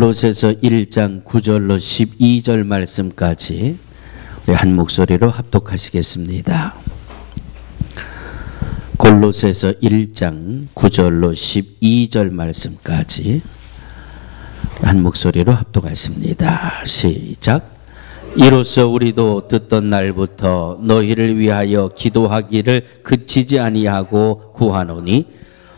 골로새서 1장 9절로 12절 말씀까지 우리 한 목소리로 합독하시겠습니다. 골로새서 1장 9절로 12절 말씀까지 한 목소리로 합독하십니다. 시작. 이로써 우리도 듣던 날부터 너희를 위하여 기도하기를 그치지 아니하고 구하노니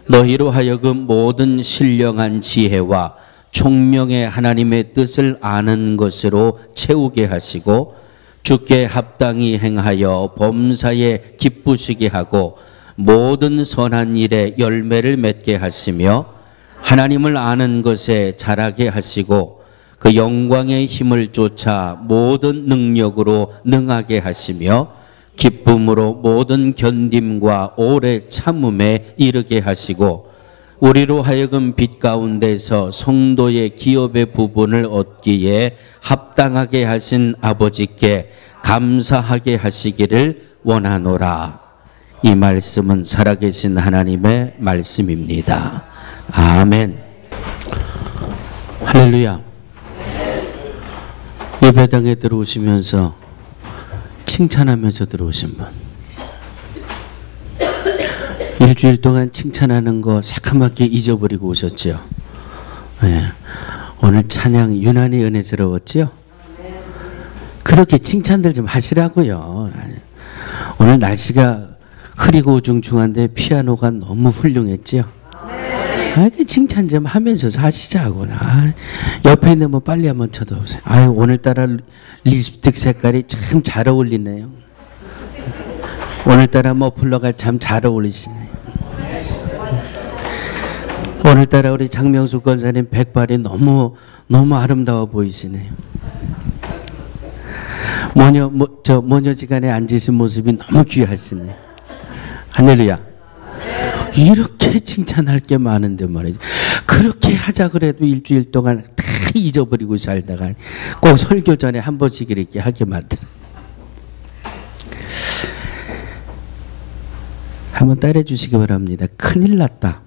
너희로 하여금 모든 신령한 지혜와 총명의 하나님의 뜻을 아는 것으로 채우게 하시고 주께 합당히 행하여 범사에 기쁘시게 하고 모든 선한 일에 열매를 맺게 하시며 하나님을 아는 것에 자라게 하시고 그 영광의 힘을 쫓아 모든 능력으로 능하게 하시며 기쁨으로 모든 견딤과 오래 참음에 이르게 하시고 우리로 하여금 빛 가운데서 성도의 기업의 부분을 얻기에 합당하게 하신 아버지께 감사하게 하시기를 원하노라. 이 말씀은 살아계신 하나님의 말씀입니다. 아멘. 할렐루야. 예배당에 들어오시면서 칭찬하면서 들어오신 분, 일주일 동안 칭찬하는 거 새카맣게 잊어버리고 오셨죠? 네. 오늘 찬양 유난히 은혜스러웠죠? 그렇게 칭찬들 좀 하시라고요. 오늘 날씨가 흐리고 우중충한데 피아노가 너무 훌륭했죠? 칭찬 좀 하면서 하시자고. 옆에 있는 분 빨리 한번 쳐다보세요. 오늘따라 립스틱 색깔이 참 잘 어울리네요. 오늘따라 머플러가 참 잘 어울리시네요. 오늘따라 우리 장명수 권사님 백발이 너무 아름다워 보이시네요. 모녀지간에 앉으신 모습이 너무 귀하시네요. 할렐루야. 이렇게 칭찬할 게 많은데 말이죠. 그렇게 하자 그래도 일주일 동안 다 잊어버리고 살다가 꼭 설교 전에 한 번씩 이렇게 하게 만드는. 한번 따라해 주시기 바랍니다. 큰일 났다.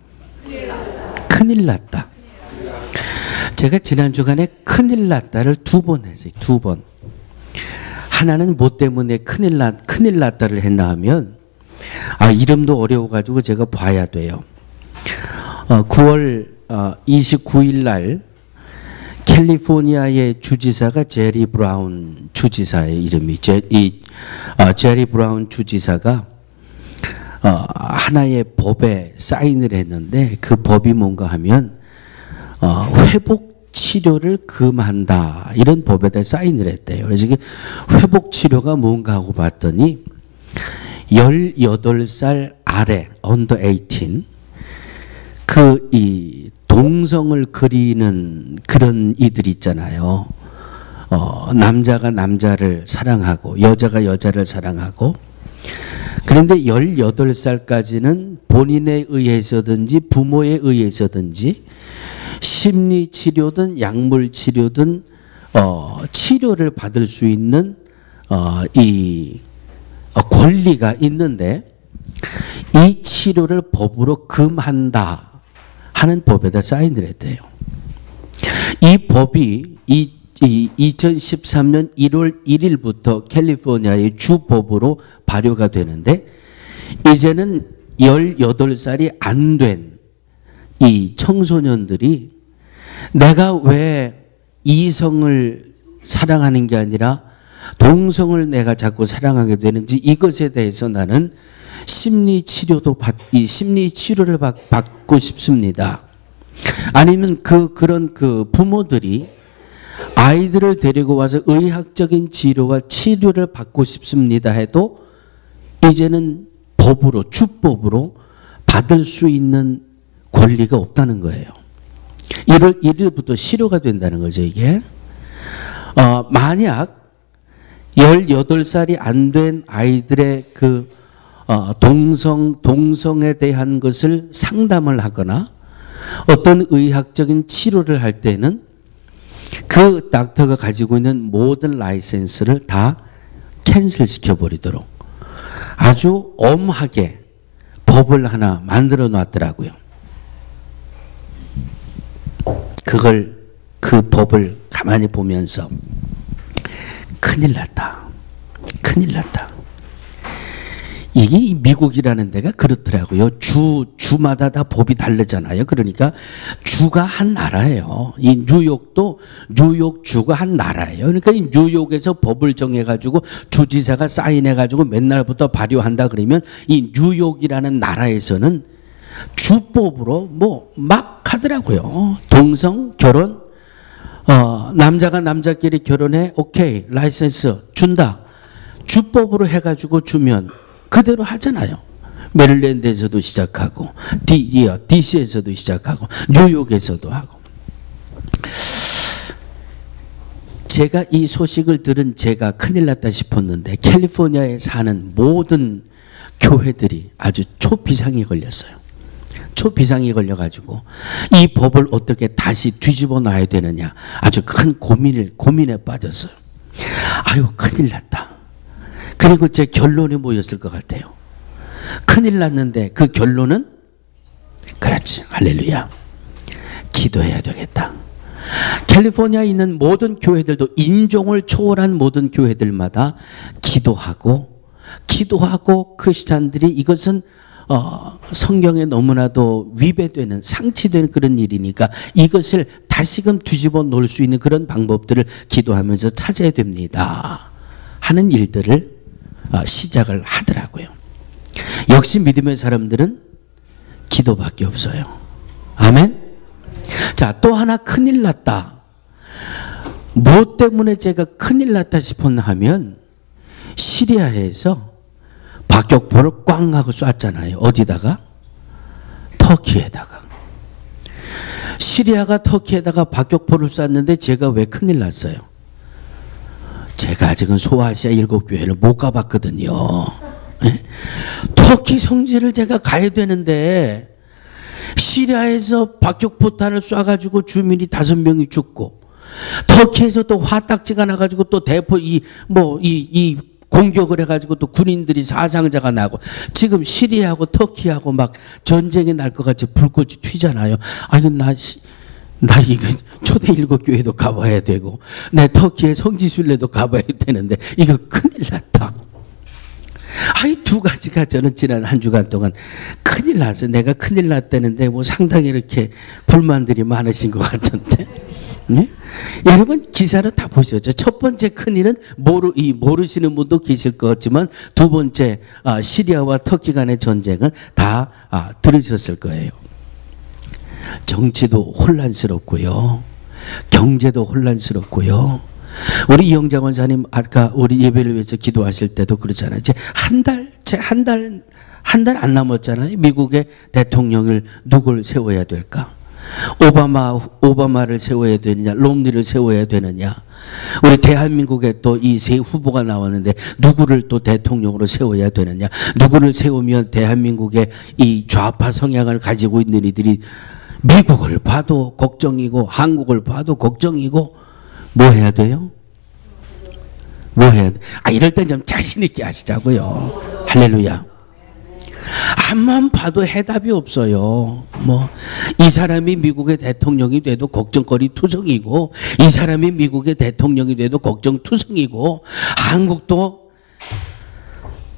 큰일 났다. 제가 지난 주간에 큰일 났다를 2번 했어요. 2번. 하나는 뭐 때문에 큰일 났다를 했나 하면 이름도 어려워가지고 제가 봐야 돼요. 9월 29일 날 캘리포니아의 주지사가 제리 브라운 주지사의 이름이 제리 브라운 주지사가 하나의 법에 사인을 했는데 그 법이 뭔가 하면 회복 치료를 금한다 이런 법에다 사인을 했대요. 그래서 회복 치료가 뭔가 하고 봤더니 18살 아래 under 18 이 동성을 그리는 그런 이들 있잖아요. 남자가 남자를 사랑하고 여자가 여자를 사랑하고. 그런데 18살까지는 본인에 의해서든지 부모에 의해서든지 심리치료든 약물치료든 치료를 받을 수 있는 이 권리가 있는데 이 치료를 법으로 금한다 하는 법에다 사인을 했대요. 이 법이 2013년 1월 1일부터 캘리포니아의 주법으로 발효가 되는데 이제는 18살이 안 된 이 청소년들이 내가 왜 이성을 사랑하는 게 아니라 동성을 내가 자꾸 사랑하게 되는지 이것에 대해서 나는 심리치료를 받고 싶습니다. 아니면 그런 부모들이 아이들을 데리고 와서 의학적인 치료와 치료를 받고 싶습니다 해도 이제는 법으로 주법으로 받을 수 있는 권리가 없다는 거예요. 1월 1일부터 실효가 된다는 거죠. 이게 만약 18살이 안 된 아이들의 동성에 대한 것을 상담을 하거나 어떤 의학적인 치료를 할 때는 그 닥터가 가지고 있는 모든 라이센스를 다 캔슬 시켜버리도록 아주 엄하게 법을 하나 만들어 놨더라고요. 그걸 그 법을 가만히 보면서 큰일 났다. 큰일 났다. 이게 미국이라는 데가 그렇더라고요. 주마다 다 법이 다르잖아요. 그러니까 주가 한 나라예요. 이 뉴욕도 뉴욕주가 한 나라예요. 그러니까 이 뉴욕에서 법을 정해가지고 주지사가 사인해가지고 맨날부터 발효한다 그러면 이 뉴욕이라는 나라에서는 주법으로 뭐 막 하더라고요. 동성 결혼, 남자가 남자끼리 결혼해, 오케이 라이센스 준다. 주법으로 해가지고 주면 그대로 하잖아요. 메릴랜드에서도 시작하고 DC에서도 시작하고 뉴욕에서도 하고. 제가 이 소식을 들은 제가 큰일 났다 싶었는데 캘리포니아에 사는 모든 교회들이 아주 초비상이 걸렸어요. 초비상이 걸려가지고 이 법을 어떻게 다시 뒤집어 놔야 되느냐 아주 큰 고민에 빠졌어요. 아유 큰일 났다. 그리고 제 결론이 뭐였을 것 같아요? 큰일 났는데 그 결론은 그렇지 할렐루야 기도해야 되겠다. 캘리포니아에 있는 모든 교회들도 인종을 초월한 모든 교회들마다 기도하고 크리스찬들이 이것은 성경에 너무나도 위배되는 상치되는 그런 일이니까 이것을 다시금 뒤집어 놓을 수 있는 그런 방법들을 기도하면서 찾아야 됩니다 하는 일들을 시작을 하더라고요. 역시 믿음의 사람들은 기도밖에 없어요. 아멘. 자, 또 하나 큰일 났다. 뭐 때문에 제가 큰일 났다 싶었나 하면 시리아에서 박격포를 꽝 하고 쐈잖아요. 어디다가? 터키에다가. 시리아가 터키에다가 박격포를 쐈는데 제가 왜 큰일 났어요? 제가 아직은 소아시아 7교회를 못 가봤거든요. 네? 터키 성지를 제가 가야 되는데 시리아에서 박격포탄을 쏴가지고 주민이 5명이 죽고 터키에서 또 화딱지가 나가지고 또 대포 이 공격을 해가지고 또 군인들이 사상자가 나고 지금 시리아하고 터키하고 막 전쟁이 날 것 같이 불꽃이 튀잖아요. 아니 나 이거 초대 7교회도 가봐야 되고 내 터키의 성지순례도 가봐야 되는데 이거 큰일 났다. 이 두 가지가 저는 지난 한 주간 동안 큰일 났어요. 내가 큰일 났다는데 뭐 상당히 이렇게 불만들이 많으신 것 같은데. 네? 여러분 기사를 다 보셨죠. 첫 번째 큰일은 모르시는 분도 계실 것 같지만 두 번째 시리아와 터키 간의 전쟁은 다 들으셨을 거예요. 정치도 혼란스럽고요. 경제도 혼란스럽고요. 우리 이영자 원사님 아까 우리 예배를 위해서 기도하실 때도 그렇잖아요. 이제 한 달 안 남았잖아요. 미국의 대통령을 누굴 세워야 될까? 오바마를 세워야 되느냐, 롬니를 세워야 되느냐. 우리 대한민국에 또 이 세 후보가 나왔는데 누구를 또 대통령으로 세워야 되느냐. 누구를 세우면 대한민국의 이 좌파 성향을 가지고 있는 이들이 미국을 봐도 걱정이고 한국을 봐도 걱정이고 뭐 해야 돼요? 뭐 해야 돼? 이럴 땐 좀 자신 있게 하시자고요. 할렐루야. 앞만 봐도 해답이 없어요. 이 사람이 미국의 대통령이 돼도 걱정거리 투성이고 이 사람이 미국의 대통령이 돼도 걱정 투성이고 한국도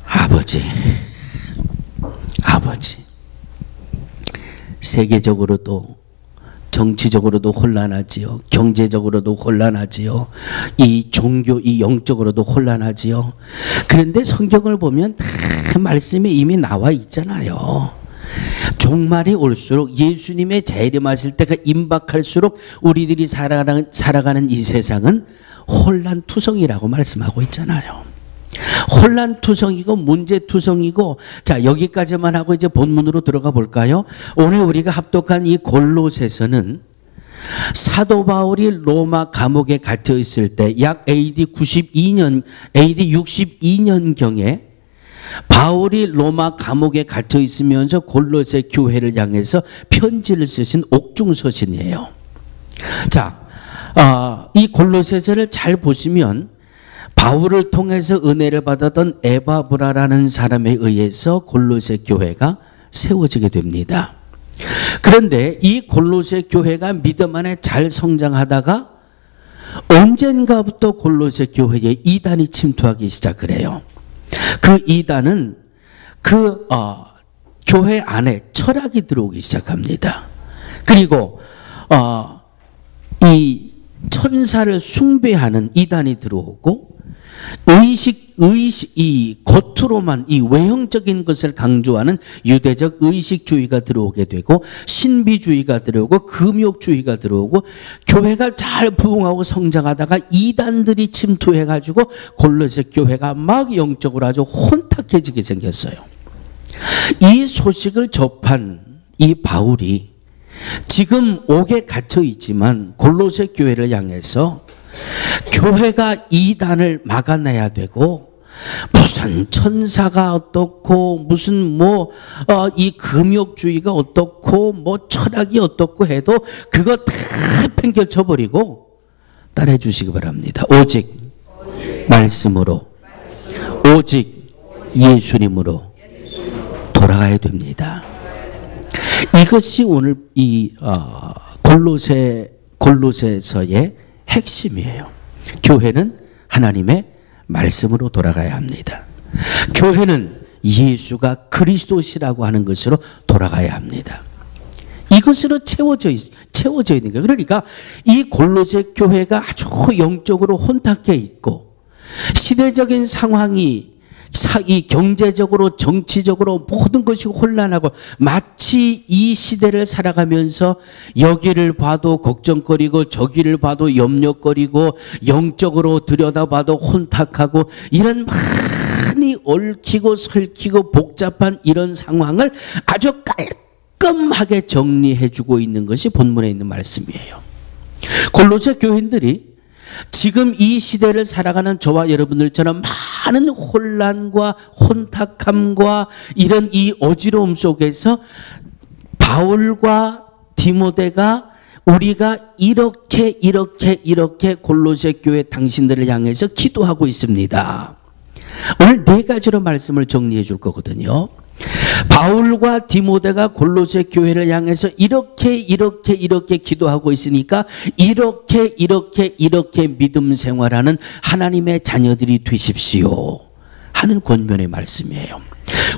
아버지 세계적으로도 정치적으로도 혼란하지요. 경제적으로도 혼란하지요. 이 종교, 이 영적으로도 혼란하지요. 그런데 성경을 보면 다 말씀이 이미 나와 있잖아요. 종말이 올수록 예수님의 재림하실 때가 임박할수록 우리들이 살아가는 이 세상은 혼란투성이라고 말씀하고 있잖아요. 혼란투성이고 문제투성이고. 자, 여기까지만 하고 이제 본문으로 들어가 볼까요? 오늘 우리가 합독한 이 골로새서는 사도 바울이 로마 감옥에 갇혀 있을 때 약 AD 62년경에 바울이 로마 감옥에 갇혀 있으면서 골로새 교회를 향해서 편지를 쓰신 옥중서신이에요. 자, 이 골로새서를 잘 보시면 바울을 통해서 은혜를 받았던 에바브라라는 사람에 의해서 골로새 교회가 세워지게 됩니다. 그런데 이 골로새 교회가 믿음 안에 잘 성장하다가 언젠가부터 골로새 교회에 이단이 침투하기 시작을 해요. 그 이단은 교회 안에 철학이 들어오기 시작합니다. 그리고 이 천사를 숭배하는 이단이 들어오고 이 겉으로만 이 외형적인 것을 강조하는 유대적 의식주의가 들어오게 되고 신비주의가 들어오고 금욕주의가 들어오고 교회가 잘 부흥하고 성장하다가 이단들이 침투해 가지고 골로새 교회가 막 영적으로 아주 혼탁해지게 생겼어요. 이 소식을 접한 이 바울이 지금 옥에 갇혀 있지만 골로새 교회를 향해서 교회가 이단을 막아내야 되고 무슨 천사가 어떻고 무슨 이 금욕주의가 어떻고 철학이 어떻고 해도 그거 다 팽개쳐 버리고 따라해 주시기 바랍니다. 오직 말씀으로 오직 예수님으로 돌아가야 됩니다. 이것이 오늘 이 골로새서의 핵심이에요. 교회는 하나님의 말씀으로 돌아가야 합니다. 교회는 예수가 그리스도시라고 하는 것으로 돌아가야 합니다. 이것으로 채워져 있는 거예요. 그러니까 이 골로새 교회가 아주 영적으로 혼탁해 있고 시대적인 상황이 이 경제적으로 정치적으로 모든 것이 혼란하고 마치 이 시대를 살아가면서 여기를 봐도 걱정거리고 저기를 봐도 염려거리고 영적으로 들여다봐도 혼탁하고 이런 많이 얽히고 설키고 복잡한 이런 상황을 아주 깔끔하게 정리해주고 있는 것이 본문에 있는 말씀이에요. 골로새 교인들이 지금 이 시대를 살아가는 저와 여러분들처럼 많은 혼란과 혼탁함과 이런 이 어지러움 속에서 바울과 디모데가 우리가 이렇게 골로새 교회 당신들을 향해서 기도하고 있습니다. 오늘 네 가지로 말씀을 정리해 줄 거거든요. 바울과 디모데가 골로새 교회를 향해서 이렇게 기도하고 있으니까 이렇게 믿음 생활하는 하나님의 자녀들이 되십시오 하는 권면의 말씀이에요.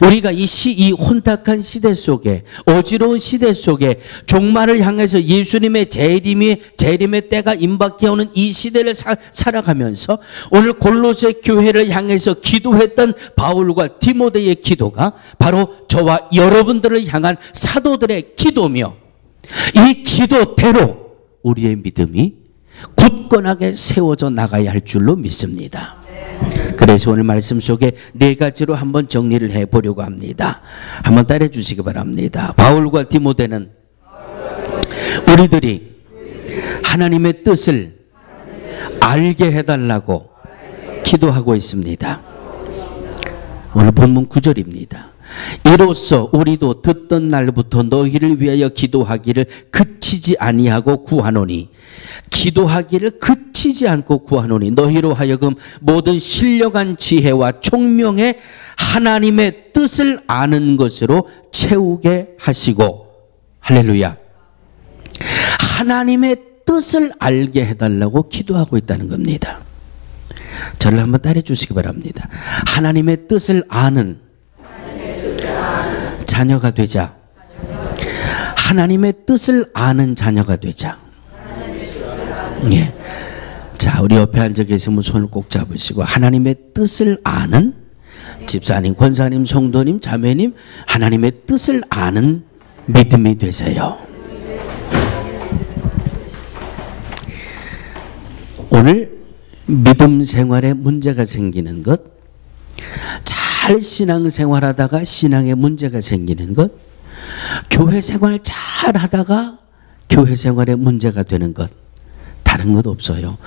우리가 이 혼탁한 시대 속에 어지러운 시대 속에 종말을 향해서 예수님의 재림의 때가 임박해 오는 이 시대를 살아가면서 오늘 골로새 교회를 향해서 기도했던 바울과 디모데의 기도가 바로 저와 여러분들을 향한 사도들의 기도며 이 기도대로 우리의 믿음이 굳건하게 세워져 나가야 할 줄로 믿습니다. 그래서 오늘 말씀 속에 네 가지로 한번 정리를 해보려고 합니다. 한번 따라해 주시기 바랍니다. 바울과 디모데는 우리들이 하나님의 뜻을 알게 해달라고 기도하고 있습니다. 오늘 본문 9절입니다. 이로써 우리도 듣던 날부터 너희를 위하여 기도하기를 그치지 아니하고 구하노니 기도하기를 그치지 않고 구하노니 너희로 하여금 모든 신령한 지혜와 총명의 하나님의 뜻을 아는 것으로 채우게 하시고 할렐루야. 하나님의 뜻을 알게 해달라고 기도하고 있다는 겁니다. 저를 한번 따라해 주시기 바랍니다. 하나님의 뜻을 아는 자녀가 되자. 하나님의 뜻을 아는 자녀가 되자. 예. 자, 우리 옆에 앉아 계시면 손을 꼭 잡으시고 하나님의 뜻을 아는 집사님, 권사님, 성도님, 자매님 하나님의 뜻을 아는 믿음이 되세요. 오늘 믿음 생활에 문제가 생기는 것, 잘 신앙생활하다가 신앙에 문제가 생기는 것, 교회 생활 잘 하다가 교회 생활에 문제가 되는 것, 다른 것 없어요.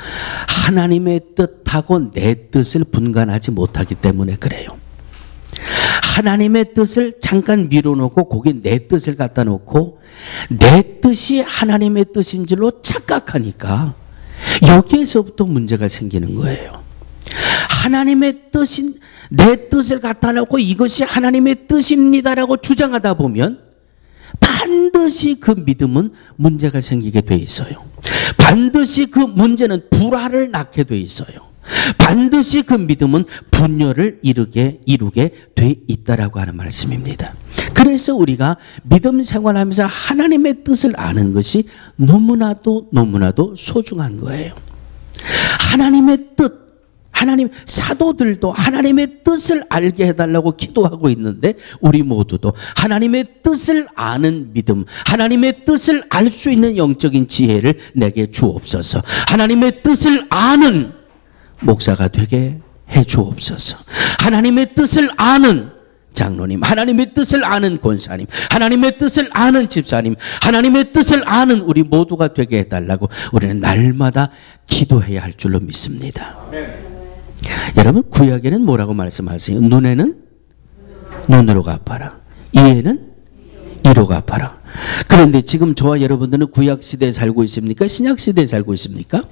하나님의 뜻하고 내 뜻을 분간하지 못하기 때문에 그래요. 하나님의 뜻을 잠깐 밀어놓고 거기 내 뜻을 갖다 놓고 내 뜻이 하나님의 뜻인 줄로 착각하니까 여기에서부터 문제가 생기는 거예요. 하나님의 뜻인 내 뜻을 갖다 놓고 이것이 하나님의 뜻입니다라고 주장하다 보면 반드시 그 믿음은 문제가 생기게 돼 있어요. 반드시 그 문제는 불화를 낳게 돼 있어요. 반드시 그 믿음은 분열을 이루게 돼 있다라고 하는 말씀입니다. 그래서 우리가 믿음 생활하면서 하나님의 뜻을 아는 것이 너무나도 소중한 거예요. 하나님의 뜻, 하나님 사도들도 하나님의 뜻을 알게 해달라고 기도하고 있는데 우리 모두도 하나님의 뜻을 아는 믿음, 하나님의 뜻을 알 수 있는 영적인 지혜를 내게 주옵소서. 하나님의 뜻을 아는 목사가 되게 해 주옵소서. 하나님의 뜻을 아는 장로님, 하나님의 뜻을 아는 권사님, 하나님의 뜻을 아는 집사님, 하나님의 뜻을 아는 우리 모두가 되게 해달라고 우리는 날마다 기도해야 할 줄로 믿습니다. 여러분, 구약에는 뭐라고 말씀하세요? 눈에는 눈으로 갚아라, 이에는 이로 갚아라. 그런데 지금 저와 여러분들은 구약 시대에 살고 있습니까? 신약 시대에 살고 있습니까?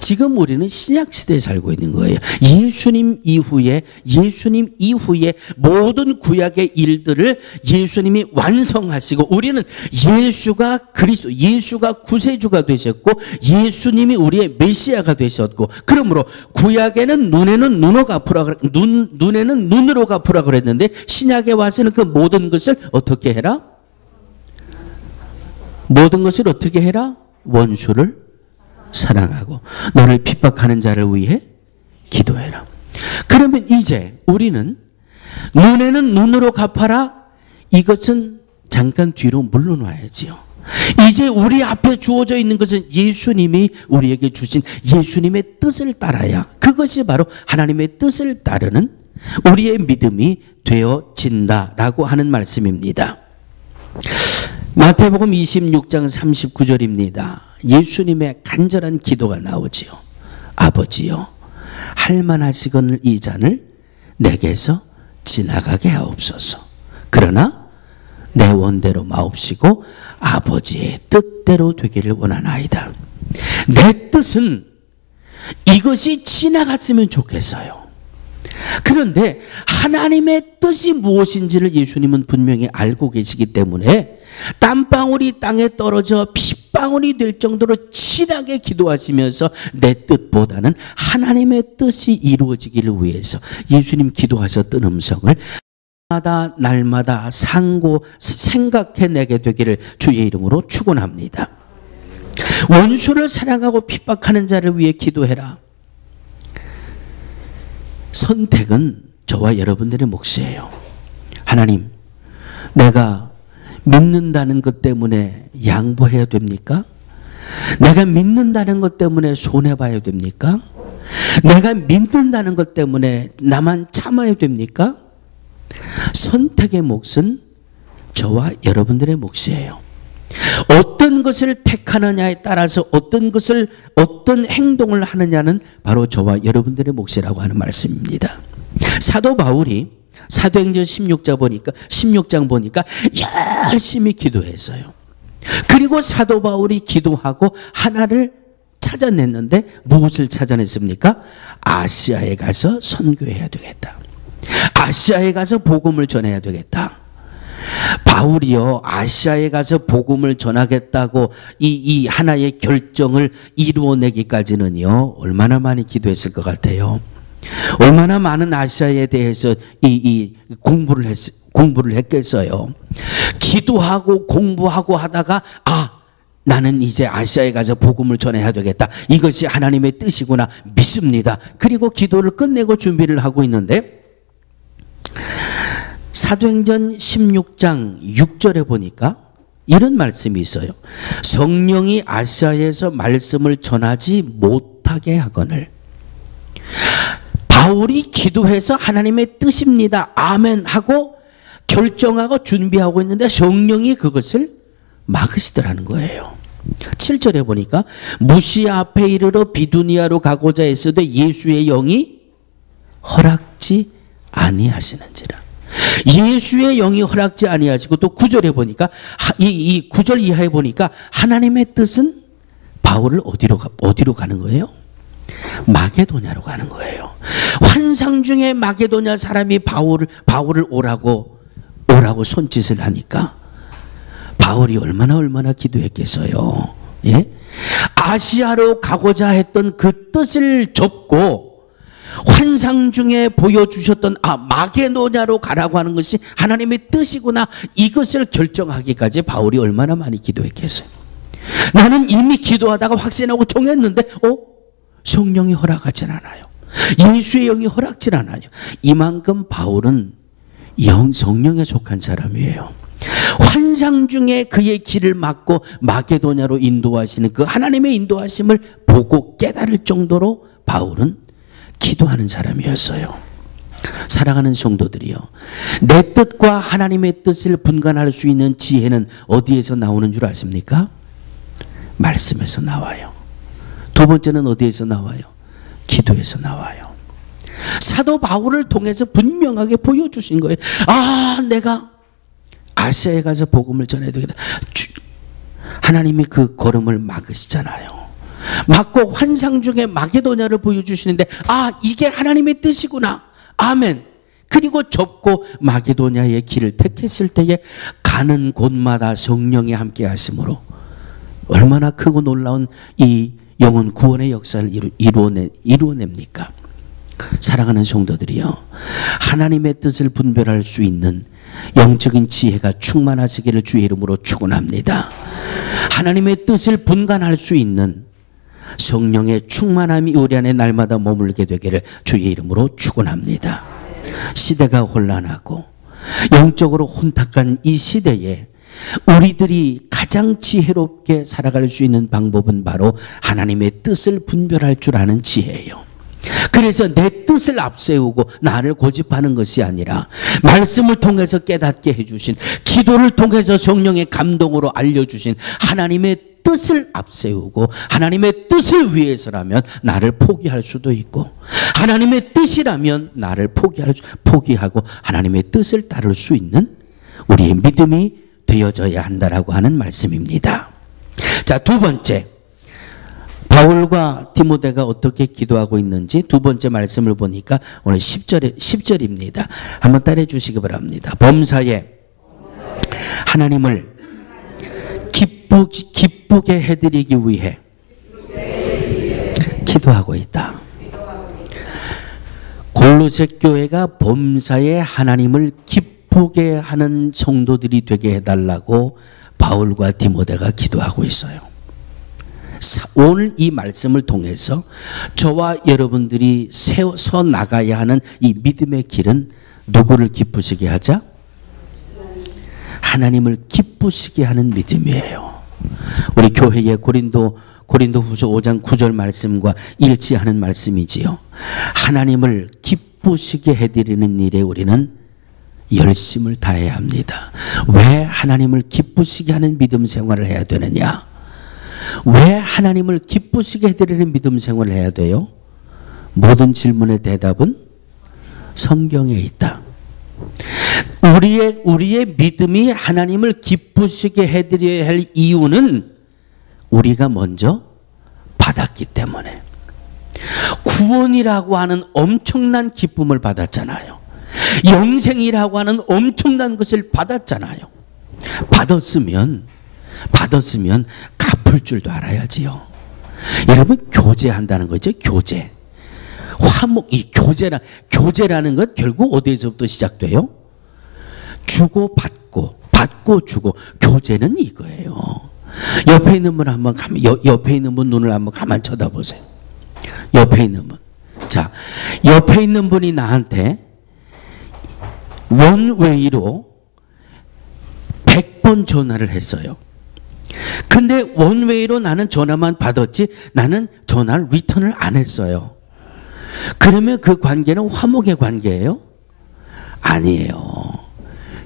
지금 우리는 신약 시대에 살고 있는 거예요. 예수님 이후에 모든 구약의 일들을 예수님이 완성하시고 우리는 예수가 그리스도, 예수가 구세주가 되셨고 예수님이 우리의 메시아가 되셨고, 그러므로 구약에는 눈에는 눈으로 갚으라 그랬는데 신약에 와서는 그 모든 것을 어떻게 해라? 모든 것을 어떻게 해라? 원수를 사랑하고 너를 핍박하는 자를 위해 기도해라. 그러면 이제 우리는 눈에는 눈으로 갚아라, 이것은 잠깐 뒤로 물러놔야지요. 이제 우리 앞에 주어져 있는 것은 예수님이 우리에게 주신 예수님의 뜻을 따라야, 그것이 바로 하나님의 뜻을 따르는 우리의 믿음이 되어진다라고 하는 말씀입니다. 마태복음 26장 39절입니다. 예수님의 간절한 기도가 나오지요. 아버지요, 할만하시거늘 이 잔을 내게서 지나가게 하옵소서. 그러나 내 원대로 마옵시고 아버지의 뜻대로 되기를 원하나이다. 내 뜻은 이것이 지나갔으면 좋겠어요. 그런데 하나님의 뜻이 무엇인지를 예수님은 분명히 알고 계시기 때문에 땀방울이 땅에 떨어져 핏방울이 될 정도로 진하게 기도하시면서 내 뜻보다는 하나님의 뜻이 이루어지기를 위해서 예수님 기도하셨던 음성을 날마다 생각해내게 되기를 주의 이름으로 축원합니다. 원수를 사랑하고 핍박하는 자를 위해 기도해라. 선택은 저와 여러분들의 몫이에요. 하나님, 내가 믿는다는 것 때문에 양보해야 됩니까? 내가 믿는다는 것 때문에 손해봐야 됩니까? 내가 믿는다는 것 때문에 나만 참아야 됩니까? 선택의 몫은 저와 여러분들의 몫이에요. 어떤 것을 택하느냐에 따라서 어떤 행동을 하느냐는 바로 저와 여러분들의 몫이라고 하는 말씀입니다. 사도 바울이 사도행전 16장 보니까 열심히 기도했어요. 그리고 사도 바울이 기도하고 하나를 찾아냈는데 무엇을 찾아냈습니까? 아시아에 가서 선교해야 되겠다. 아시아에 가서 복음을 전해야 되겠다. 바울이요, 아시아에 가서 복음을 전하겠다고 이 하나의 결정을 이루어내기까지는요 얼마나 많이 기도했을 것 같아요. 얼마나 많은 아시아에 대해서 공부를 했겠어요. 기도하고 공부하고 하다가 나는 이제 아시아에 가서 복음을 전해야 되겠다. 이것이 하나님의 뜻이구나 믿습니다. 그리고 기도를 끝내고 준비를 하고 있는데 사도행전 16장 6절에 보니까 이런 말씀이 있어요. 성령이 아시아에서 말씀을 전하지 못하게 하거늘. 바울이 기도해서 하나님의 뜻입니다, 아멘 하고 결정하고 준비하고 있는데 성령이 그것을 막으시더라는 거예요. 7절에 보니까 무시아 앞에 이르러 비두니아로 가고자 했으되 예수의 영이 허락지 아니하시는지라. 예수의 영이 허락지 아니하시고, 또 9절에 보니까 이 9절 이하에 보니까 하나님의 뜻은 바울을 어디로 가는 거예요? 마게도냐로 가는 거예요. 환상 중에 마게도냐 사람이 바울을 오라고 손짓을 하니까 바울이 얼마나 기도했겠어요. 예? 아시아로 가고자 했던 그 뜻을 접고 환상 중에 보여주셨던 마게도냐로 가라고 하는 것이 하나님의 뜻이구나, 이것을 결정하기까지 바울이 얼마나 많이 기도했겠어요. 나는 이미 기도하다가 확신하고 정했는데 성령이 허락하진 않아요. 예수의 영이 허락질 않아요. 이만큼 바울은 성령에 속한 사람이에요. 환상 중에 그의 길을 막고 마게도냐로 인도하시는 그 하나님의 인도하심을 보고 깨달을 정도로 바울은 기도하는 사람이었어요. 사랑하는 성도들이요, 내 뜻과 하나님의 뜻을 분간할 수 있는 지혜는 어디에서 나오는 줄 아십니까? 말씀에서 나와요. 두 번째는 어디에서 나와요? 기도에서 나와요. 사도 바울을 통해서 분명하게 보여주신 거예요. 내가 아시아에 가서 복음을 전해야 되겠다. 하나님이 그 걸음을 막으시잖아요. 막고 환상 중에 마게도냐를 보여주시는데 이게 하나님의 뜻이구나. 아멘. 그리고 접고 마게도냐의 길을 택했을 때에 가는 곳마다 성령이 함께 하심으로 얼마나 크고 놀라운 이 영혼 구원의 역사를 이루어냅니까? 사랑하는 성도들이요, 하나님의 뜻을 분별할 수 있는 영적인 지혜가 충만하시기를 주의 이름으로 축원합니다. 하나님의 뜻을 분간할 수 있는 성령의 충만함이 우리 안에 날마다 머물게 되기를 주의 이름으로 축원합니다. 시대가 혼란하고 영적으로 혼탁한 이 시대에 우리들이 가장 지혜롭게 살아갈 수 있는 방법은 바로 하나님의 뜻을 분별할 줄 아는 지혜예요. 그래서 내 뜻을 앞세우고 나를 고집하는 것이 아니라 말씀을 통해서 깨닫게 해주신, 기도를 통해서 성령의 감동으로 알려주신 하나님의 뜻을 앞세우고 하나님의 뜻을 위해서라면 나를 포기할 수도 있고, 하나님의 뜻이라면 나를 포기하고 하나님의 뜻을 따를 수 있는 우리의 믿음이 되어져야 한다라고 하는 말씀입니다. 자, 두 번째, 바울과 디모데가 어떻게 기도하고 있는지 두 번째 말씀을 보니까 오늘 10절입니다. 한번 따라해 주시기 바랍니다. 범사에 하나님을 기쁘게 해드리기 위해 기도하고 있다. 골로새 교회가 범사에 하나님을 기쁘게 하는 성도들이 되게 해달라고 바울과 디모데가 기도하고 있어요. 오늘 이 말씀을 통해서 저와 여러분들이 서 나가야 하는 이 믿음의 길은 누구를 기쁘시게 하자? 하나님을 기쁘시게 하는 믿음이에요. 우리 교회의 고린도후서 5장 9절 말씀과 일치하는 말씀이지요. 하나님을 기쁘시게 해드리는 일에 우리는 열심을 다해야 합니다. 왜 하나님을 기쁘시게 하는 믿음 생활을 해야 되느냐? 왜 하나님을 기쁘시게 해드리는 믿음 생활을 해야 돼요? 모든 질문의 대답은 성경에 있다. 우리의 믿음이 하나님을 기쁘시게 해드려야 할 이유는 우리가 먼저 받았기 때문에. 구원이라고 하는 엄청난 기쁨을 받았잖아요. 영생이라고 하는 엄청난 것을 받았잖아요. 받았으면 갚을 줄도 알아야지요. 여러분, 교제한다는 거죠. 교제. 이 교제라는 것 결국 어디에서부터 시작돼요? 주고 받고, 받고 주고. 교제는 이거예요. 옆에 있는 분 옆에 있는 분 눈을 한번 가만 쳐다보세요. 옆에 있는 분. 자, 옆에 있는 분이 나한테 원웨이로 100번 전화를 했어요. 근데 원웨이로 나는 전화만 받았지 나는 전화를 리턴을 안 했어요. 그러면 그 관계는 화목의 관계예요? 아니에요.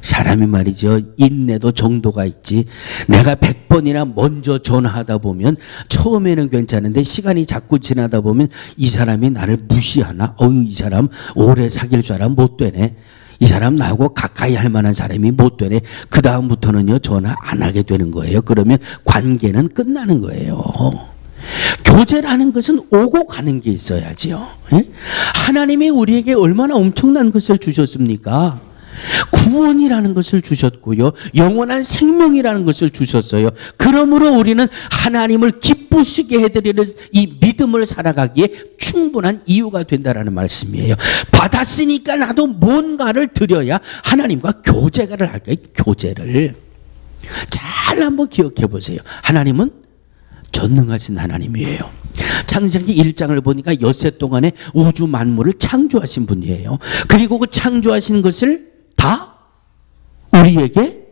사람이 말이죠, 인내도 정도가 있지. 내가 100번이나 먼저 전화하다 보면 처음에는 괜찮은데 시간이 자꾸 지나다 보면 이 사람이 나를 무시하나? 이 사람 오래 사귈 사람 못 되네. 이 사람 나하고 가까이 할 만한 사람이 못 되네. 그 다음부터는요 전화 안 하게 되는 거예요. 그러면 관계는 끝나는 거예요. 교제라는 것은 오고 가는 게 있어야지요. 하나님이 우리에게 얼마나 엄청난 것을 주셨습니까? 구원이라는 것을 주셨고요. 영원한 생명이라는 것을 주셨어요. 그러므로 우리는 하나님을 기쁘시게 해드리는 이 믿음을 살아가기에 충분한 이유가 된다라는 말씀이에요. 받았으니까 나도 뭔가를 드려야 하나님과 교제를 할까요? 교제를. 잘 한번 기억해 보세요. 하나님은 전능하신 하나님이에요. 창세기 1장을 보니까 엿새 동안에 우주 만물을 창조하신 분이에요. 그리고 그 창조하신 것을 다 우리에게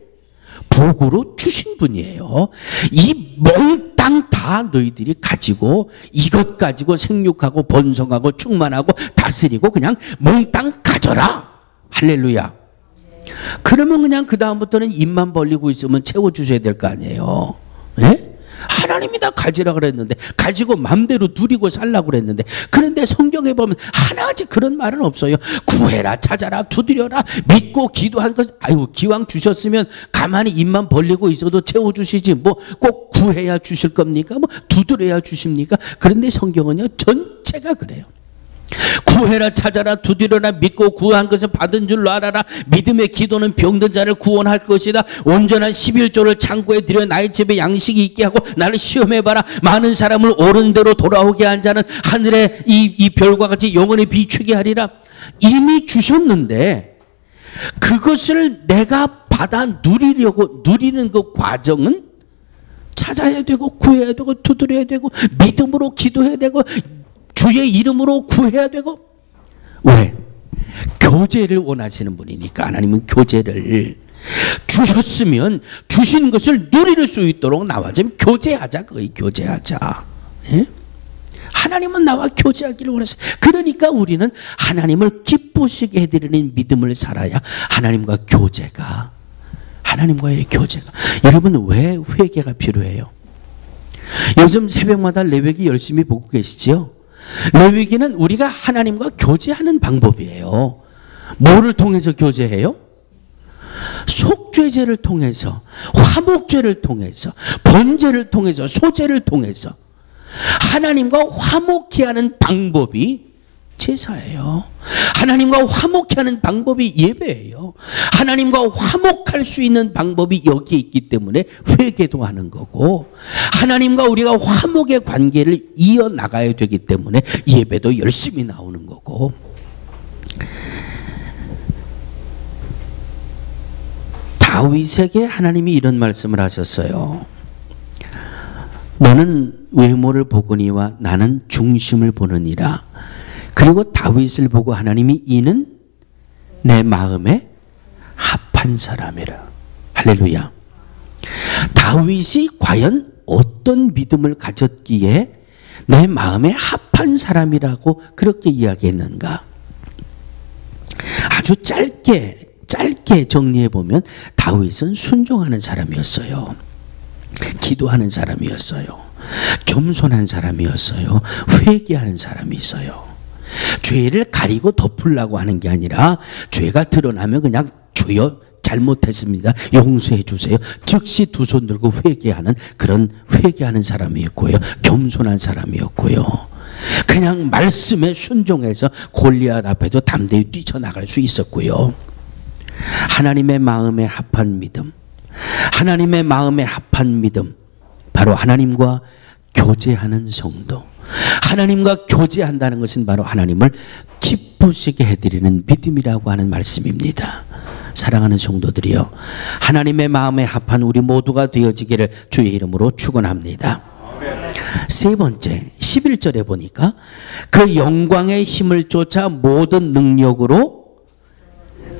복으로 주신 분이에요. 이 몽땅 다 너희들이 가지고 이것 가지고 생육하고 번성하고 충만하고 다스리고 그냥 몽땅 가져라. 할렐루야. 그러면 그냥 그 다음부터는 입만 벌리고 있으면 채워주셔야 될 거 아니에요. 예? 하나님이 다 가지라 그랬는데, 가지고 맘대로 누리고 살라고 그랬는데, 그런데 성경에 보면 하나같이 그런 말은 없어요. 구해라, 찾아라, 두드려라, 믿고 기도한 것, 아유, 기왕 주셨으면 가만히 입만 벌리고 있어도 채워주시지, 뭐 꼭 구해야 주실 겁니까? 뭐 두드려야 주십니까? 그런데 성경은요, 전체가 그래요. 구해라, 찾아라, 두드려라, 믿고 구한 것을 받은 줄로 알아라. 믿음의 기도는 병든 자를 구원할 것이다. 온전한 11조를 창고에 들여 나의 집에 양식이 있게 하고 나를 시험해봐라. 많은 사람을 옳은 대로 돌아오게 한 자는 하늘의 이 별과 같이 영원히 비추게 하리라. 이미 주셨는데 그것을 내가 받아 누리는 그 과정은 찾아야 되고 구해야 되고 두드려야 되고 믿음으로 기도해야 되고 주의 이름으로 구해야 되고. 왜? 교제를 원하시는 분이니까. 하나님은 교제를 주셨으면 주신 것을 누릴 수 있도록 나와 좀 교제하자. 거의 교제하자. 예? 하나님은 나와 교제하기를 원하세요. 그러니까 우리는 하나님을 기쁘시게 해드리는 믿음을 살아야 하나님과 교제가, 하나님과의 교제가. 여러분, 왜 회개가 필요해요? 요즘 새벽마다 레위기 열심히 보고 계시지요? 레위기는 우리가 하나님과 교제하는 방법이에요. 뭐를 통해서 교제해요? 속죄제를 통해서, 화목제를 통해서, 번제를 통해서, 소제를 통해서 하나님과 화목케 하는 방법이 제사예요. 하나님과 화목케 하는 방법이 예배예요. 하나님과 화목할 수 있는 방법이 여기에 있기 때문에 회개도 하는 거고, 하나님과 우리가 화목의 관계를 이어나가야 되기 때문에 예배도 열심히 나오는 거고. 다윗에게 하나님이 이런 말씀을 하셨어요. 너는 외모를 보거니와 나는 중심을 보느니라. 그리고 다윗을 보고 하나님이 이는 내 마음에 합한 사람이라. 할렐루야. 다윗이 과연 어떤 믿음을 가졌기에 내 마음에 합한 사람이라고 그렇게 이야기했는가? 아주 짧게 정리해 보면 다윗은 순종하는 사람이었어요. 기도하는 사람이었어요. 겸손한 사람이었어요. 회개하는 사람이 있어요. 죄를 가리고 덮으려고 하는 게 아니라 죄가 드러나면 그냥 주여 잘못했습니다, 용서해 주세요, 즉시 두 손 들고 회개하는 그런 회개하는 사람이었고요. 겸손한 사람이었고요. 그냥 말씀에 순종해서 골리앗 앞에도 담대히 뛰쳐나갈 수 있었고요. 하나님의 마음에 합한 믿음, 하나님의 마음에 합한 믿음, 바로 하나님과 교제하는 성도. 하나님과 교제한다는 것은 바로 하나님을 기쁘시게 해드리는 믿음이라고 하는 말씀입니다. 사랑하는 성도들이여, 하나님의 마음에 합한 우리 모두가 되어지기를 주의 이름으로 축원합니다. 세 번째, 11절에 보니까 그 영광의 힘을 쫓아 모든 능력으로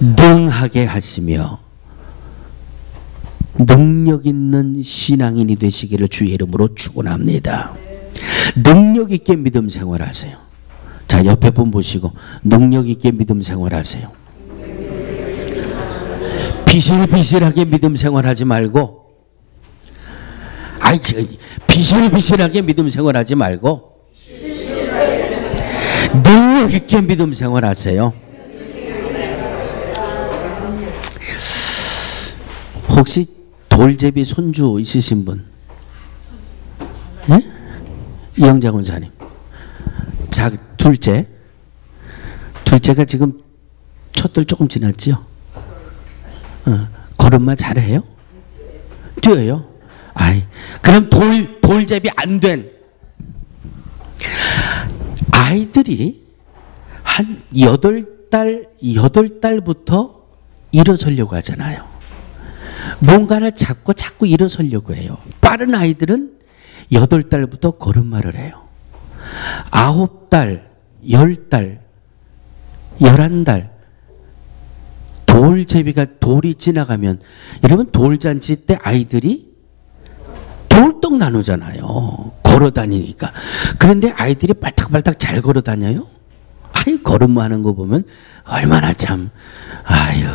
능하게 하시며, 능력 있는 신앙인이 되시기를 주의 이름으로 축원합니다. 능력 있게 믿음 생활하세요. 자, 옆에 분 보시고 능력 있게 믿음 생활하세요. 비실비실하게 믿음 생활하지 말고, 비실비실하게 믿음 생활하지 말고 능력 있게 믿음 생활하세요. 혹시 돌제비 손주 있으신 분? 네? 이영자 권사님. 자, 둘째가 지금 첫들 조금 지났죠? 걸음마 잘해요? 뛰어요? 아이, 그럼 돌잡이 안 된 아이들이 한 8달부터 일어서려고 하잖아요. 뭔가를 잡고 자꾸 일어서려고 해요. 빠른 아이들은 8달부터 걸음마를 해요. 9달, 10달, 11달 돌이 지나가면, 여러분 돌잔치 때 아이들이 돌떡 나누잖아요. 걸어 다니니까. 그런데 아이들이 빨딱빨딱 잘 걸어 다녀요? 아이, 걸음마 하는 거 보면 얼마나 참, 아유,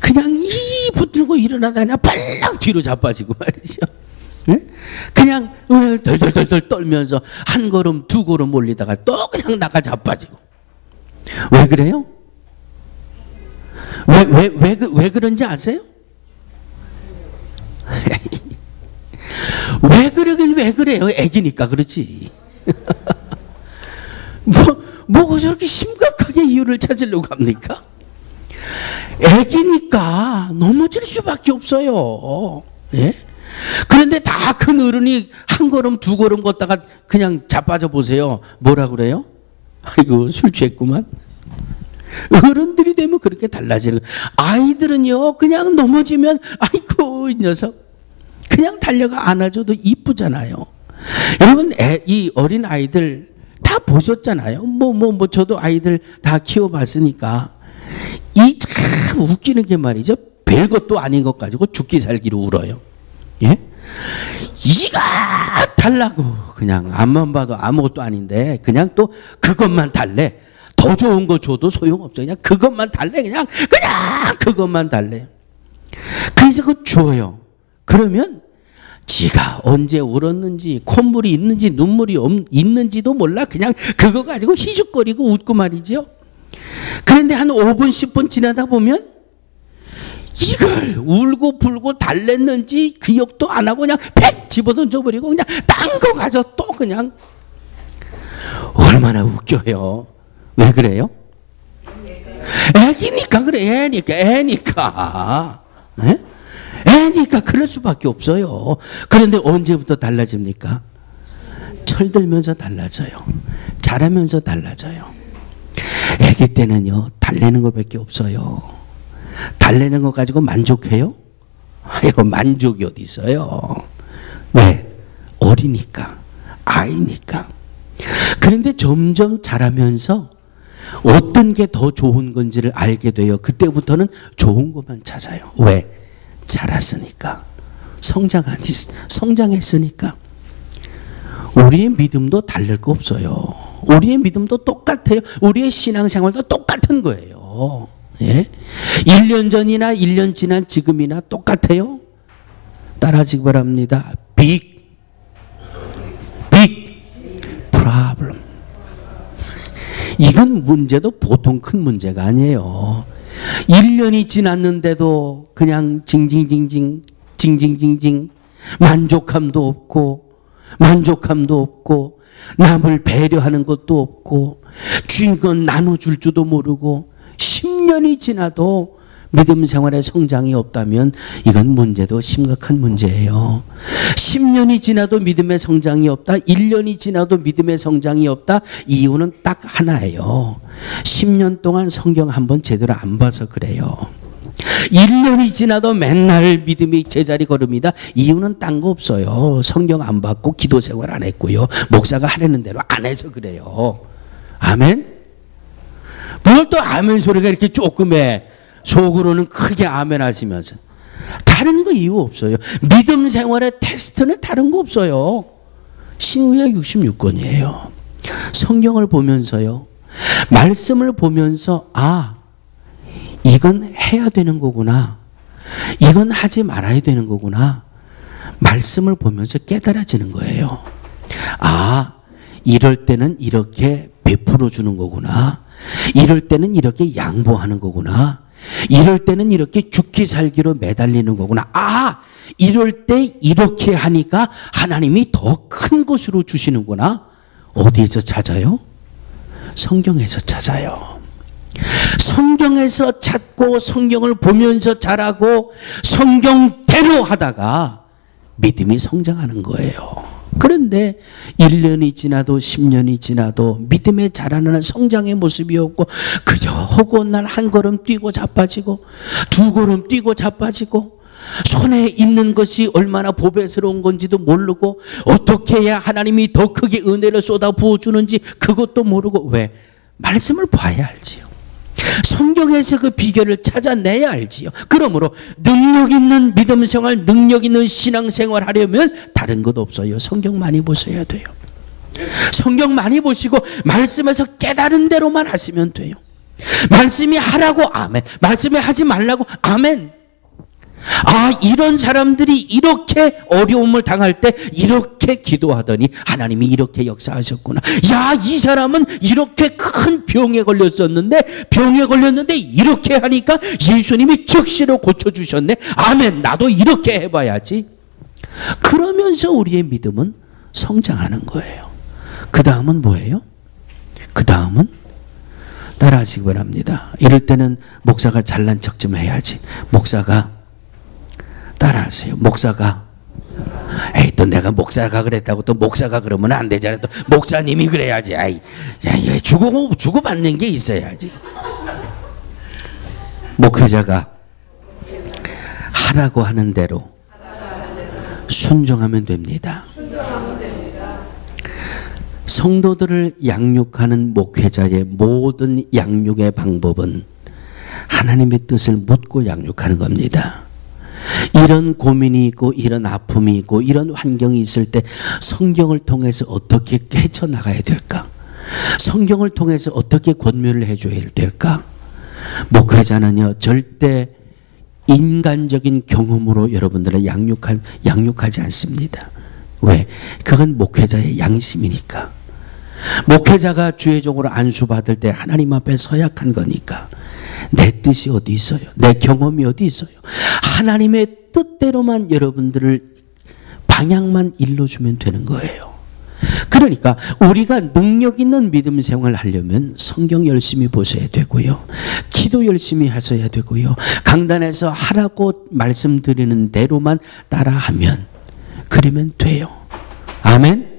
그냥 이 붙들고 일어나다가 발랑 뒤로 자빠지고 말이죠. 네? 그냥 덜덜덜덜 떨면서 한 걸음 두 걸음 올리다가 또 그냥 나가 자빠지고. 왜 그래요? 왜 그런지 아세요? 왜 그러긴 왜 그래요? 애기니까 그렇지. 뭐가 저렇게 심각하게 이유를 찾으려고 합니까? 애기니까 넘어질 수밖에 없어요. 예? 그런데 다 큰 어른이 한 걸음 두 걸음 걷다가 그냥 자빠져 보세요. 뭐라 그래요? 아이고, 술 취했구만. 어른들이 되면 그렇게 달라지는 거예요. 아이들은요, 그냥 넘어지면 아이고, 이 녀석 그냥 달려가 안아줘도 이쁘잖아요. 여러분, 이 어린 아이들 다 보셨잖아요. 저도 아이들 다 키워봤으니까. 이 참 웃기는 게 말이죠. 별것도 아닌 것 가지고 죽기 살기로 울어요. 예? 이가 달라고 그냥 앞만 봐도 아무것도 아닌데 그냥 또 그것만 달래. 더 좋은 거 줘도 소용없어. 그냥 그것만 달래. 그냥 그것만 달래. 그래서 그거 줘요. 그러면 지가 언제 울었는지, 콧물이 있는지 눈물이 있는지도 몰라. 그냥 그거 가지고 희죽거리고 웃고 말이죠. 그런데 한 5분 10분 지나다 보면 이걸 울고 불고 달랬는지 기억도 안 하고 그냥 팩 집어던져버리고 그냥 딴 거 가져 또 그냥. 얼마나 웃겨요. 왜 그래요? 애기니까 그래. 애니까. 네? 애니까 그럴 수밖에 없어요. 그런데 언제부터 달라집니까? 철들면서 달라져요. 자라면서 달라져요. 애기 때는요, 달래는 것밖에 없어요. 달래는 거 가지고 만족해요? 아이고, 만족이 어디 있어요? 왜? 어리니까, 아이니까. 그런데 점점 자라면서 어떤 게 더 좋은 건지를 알게 돼요. 그때부터는 좋은 것만 찾아요. 왜? 자랐으니까. 성장했으니까. 우리의 믿음도 다를 거 없어요. 우리의 믿음도 똑같아요. 우리의 신앙생활도 똑같은 거예요. 예? 1년 전이나 1년 지난 지금이나 똑같아요. 따라하시기 바랍니다. Big problem. 이건 문제도 보통 큰 문제가 아니에요. 1년이 지났는데도 그냥 징징징징 만족함도 없고 남을 배려하는 것도 없고 주인 건 나눠줄 줄도 모르고 10년이 지나도 믿음 생활에 성장이 없다면 이건 문제도 심각한 문제예요. 10년이 지나도 믿음의 성장이 없다. 1년이 지나도 믿음의 성장이 없다. 이유는 딱 하나예요. 10년 동안 성경 한번 제대로 안 봐서 그래요. 1년이 지나도 맨날 믿음이 제자리 걸음이다. 이유는 딴 거 없어요. 성경 안 받고 기도 생활 안 했고요. 목사가 하려는 대로 안 해서 그래요. 아멘? 뭘 또 아멘 소리가 이렇게 조금 해. 속으로는 크게 아멘 하시면서. 다른 거 이유 없어요. 믿음 생활의 테스트는 다른 거 없어요. 신구약 66권이에요. 성경을 보면서요. 말씀을 보면서 이건 해야 되는 거구나. 이건 하지 말아야 되는 거구나. 말씀을 보면서 깨달아지는 거예요. 이럴 때는 이렇게 베풀어 주는 거구나. 이럴 때는 이렇게 양보하는 거구나. 이럴 때는 이렇게 죽기 살기로 매달리는 거구나. 이럴 때 이렇게 하니까 하나님이 더 큰 것으로 주시는구나. 어디에서 찾아요? 성경에서 찾아요. 성경에서 찾고 성경을 보면서 자라고 성경대로 하다가 믿음이 성장하는 거예요. 그런데 1년이 지나도 10년이 지나도 믿음에 자라는 성장의 모습이 없고 그저 허구한 날 한 걸음 뛰고 자빠지고 두 걸음 뛰고 자빠지고 손에 있는 것이 얼마나 보배스러운 건지도 모르고 어떻게 해야 하나님이 더 크게 은혜를 쏟아 부어주는지 그것도 모르고 왜? 말씀을 봐야 알지요. 성경에서 그 비결을 찾아내야 알지요. 그러므로 능력 있는 믿음 생활, 능력 있는 신앙 생활 하려면 다른 것 없어요. 성경 많이 보셔야 돼요. 성경 많이 보시고 말씀에서 깨달은 대로만 하시면 돼요. 말씀이 하라고 아멘, 말씀이 하지 말라고 아멘. 아, 이런 사람들이 이렇게 어려움을 당할 때 이렇게 기도하더니 하나님이 이렇게 역사하셨구나. 야, 이 사람은 이렇게 큰 병에 걸렸었는데 이렇게 하니까 예수님이 즉시로 고쳐주셨네. 아멘, 나도 이렇게 해봐야지. 그러면서 우리의 믿음은 성장하는 거예요. 그 다음은 뭐예요? 그 다음은 따라하시기 바랍니다. 이럴 때는 목사가 잘난 척 좀 해야지. 목사가 따라하세요. 목사가 에이, 또 내가 목사가 그랬다고 또 목사가 그러면 안 되잖아요. 또 목사님이 그래야지. 아이, 야, 주고받는 게 있어야지. 목회자가 하라고 하는 대로 순종하면 됩니다. 성도들을 양육하는 목회자의 모든 양육의 방법은 하나님의 뜻을 묻고 양육하는 겁니다. 이런 고민이 있고 이런 아픔이 있고 이런 환경이 있을 때 성경을 통해서 어떻게 헤쳐나가야 될까? 성경을 통해서 어떻게 권면을 해줘야 될까? 목회자는요, 절대 인간적인 경험으로 여러분들을 양육하지 않습니다. 왜? 그건 목회자의 양심이니까. 목회자가 주의적으로 안수받을 때 하나님 앞에 서약한 거니까. 내 뜻이 어디 있어요? 내 경험이 어디 있어요? 하나님의 뜻대로만 여러분들을 방향만 일러주면 되는 거예요. 그러니까 우리가 능력 있는 믿음 생활을 하려면 성경 열심히 보셔야 되고요. 기도 열심히 하셔야 되고요. 강단에서 하라고 말씀드리는 대로만 따라하면 그러면 돼요. 아멘.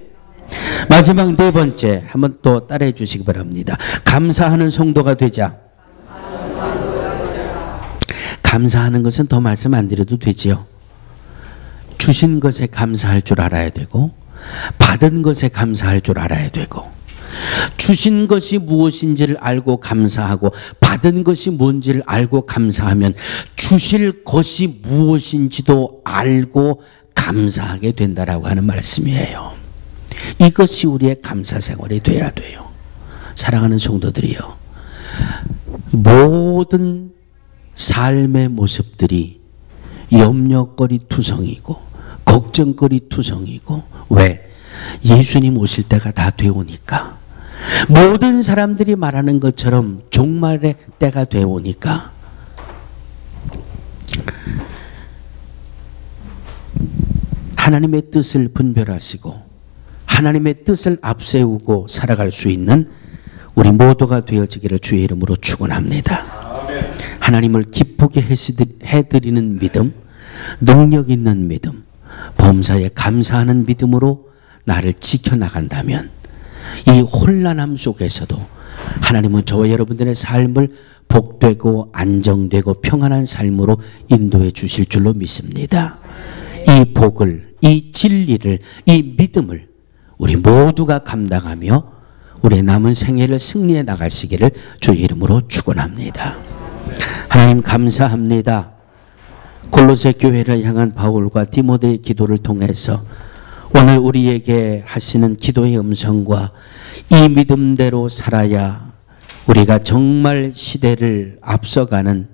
마지막 네 번째 한번 또 따라해 주시기 바랍니다. 감사하는 성도가 되자. 감사하는 것은 더 말씀 안 드려도 되지요. 주신 것에 감사할 줄 알아야 되고 받은 것에 감사할 줄 알아야 되고 주신 것이 무엇인지를 알고 감사하고 받은 것이 뭔지를 알고 감사하면 주실 것이 무엇인지도 알고 감사하게 된다라고 하는 말씀이에요. 이것이 우리의 감사 생활이 돼야 돼요. 사랑하는 성도들이요, 모든 삶의 모습들이 염려거리 투성이고 걱정거리 투성이고 왜? 예수님 오실 때가 다 되오니까. 모든 사람들이 말하는 것처럼 종말의 때가 되오니까 하나님의 뜻을 분별하시고 하나님의 뜻을 앞세우고 살아갈 수 있는 우리 모두가 되어지기를 주의 이름으로 축원합니다. 하나님을 기쁘게 해드리는 믿음, 능력 있는 믿음, 범사에 감사하는 믿음으로 나를 지켜나간다면 이 혼란함 속에서도 하나님은 저와 여러분들의 삶을 복되고 안정되고 평안한 삶으로 인도해 주실 줄로 믿습니다. 이 복을, 이 진리를, 이 믿음을 우리 모두가 감당하며 우리의 남은 생애를 승리해 나가시기를 주의 이름으로 축원합니다. 하나님 감사합니다. 골로새 교회를 향한 바울과 디모데의 기도를 통해서 오늘 우리에게 하시는 기도의 음성과 이 믿음대로 살아야 우리가 정말 시대를 앞서가는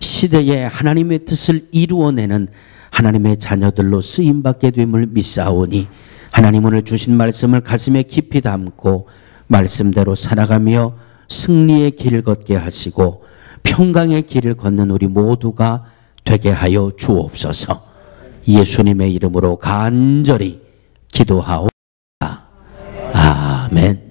시대에 하나님의 뜻을 이루어내는 하나님의 자녀들로 쓰임받게 됨을 믿사오니 하나님 오늘 주신 말씀을 가슴에 깊이 담고 말씀대로 살아가며 승리의 길을 걷게 하시고 평강의 길을 걷는 우리 모두가 되게 하여 주옵소서. 예수님의 이름으로 간절히 기도하옵나다. 아멘.